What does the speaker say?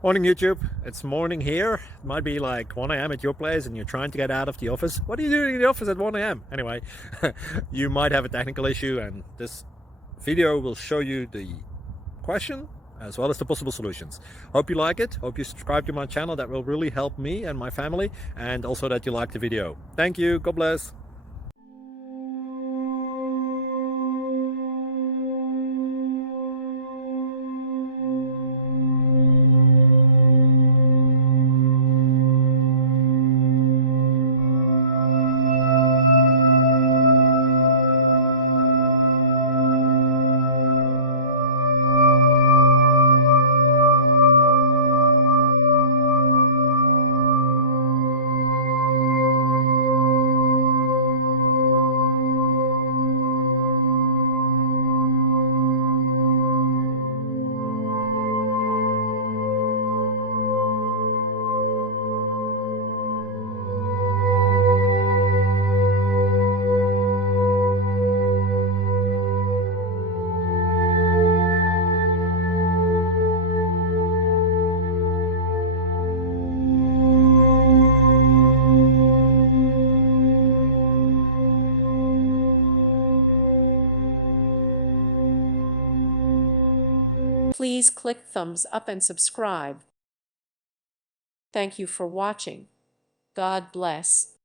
Morning YouTube, it's morning here. It might be like 1 a.m. at your place and you're trying to get out of the office. What are you doing in the office at 1 a.m.? Anyway, you might have a technical issue and this video will show you the question as well as the possible solutions. Hope you like it, hope you subscribe to my channel. That will really help me and my family, and also that you like the video. Thank you, God bless. Please click thumbs up and subscribe. Thank you for watching. God bless.